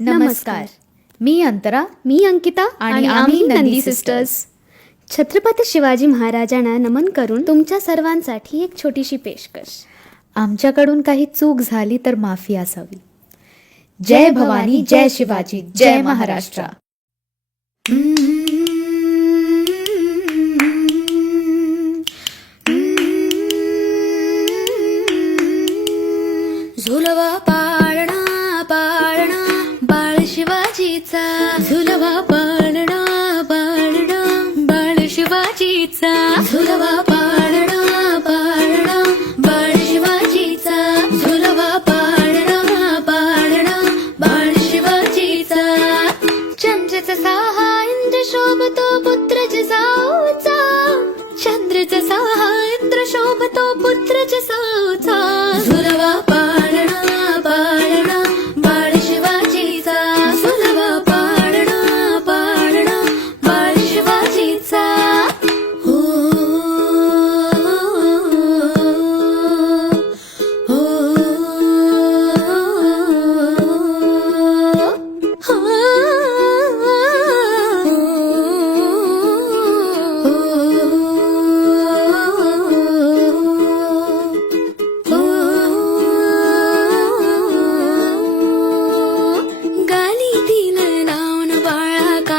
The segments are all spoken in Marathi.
नमस्कार. मी अंतरा मी अंकिता आणि आम्ही नंदी सिस्टर्स छत्रपती शिवाजी महाराजांना नमन करून तुमच्या सर्वांसाठी एक छोटीशी पेशकश. आमच्याकडून काही चूक झाली तर माफी असावी. जय भवानी जय शिवाजी जय महाराष्ट्र. झुलवा झुलवा पाळणा पाळणा बाळ शिवाजीचा. झुलवा पाळणा पाळणा बाळ शिवाजीचा. झुलवा पाळणा पाळणा बाळ शिवाजीचा. चंद्रचा सहा इंद्र शोभतो पुत्र जाऊचा. चंद्रचा सहा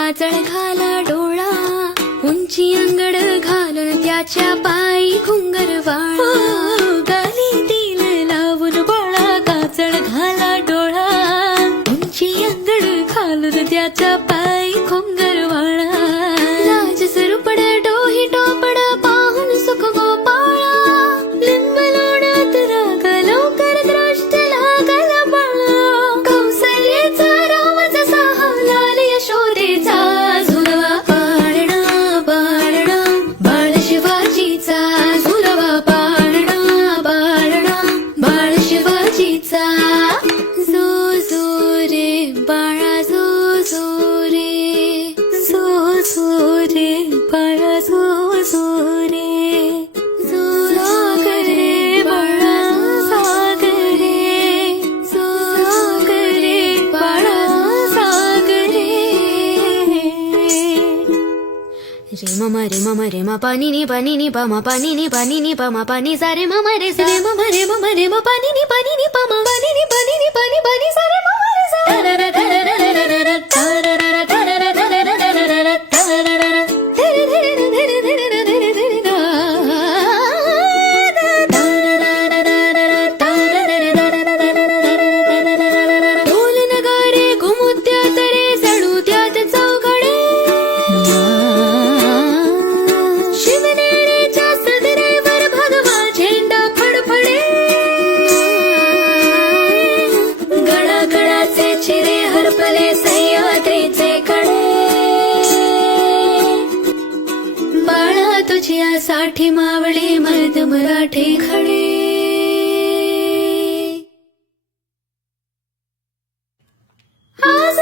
काजळ घाला डोळा उंची अंगड घालून त्याच्या पायी घुंगर वाळा. हो, गाली दिल लावून बाळा काजळ घाला डोळा. उंची अंगड घालून त्याच्या पायी घुंगर वाळा. మమ రే మ పని ని పని ని పమ పని ని పని ని పమ పని సరే మమ రే సరే మమ రే మమ రే మ పని ని పని ని పమ పని ని పని ని పని పని సరే మమ రే సరే विजया साठी मावळे मर्द मराठे खडे. आज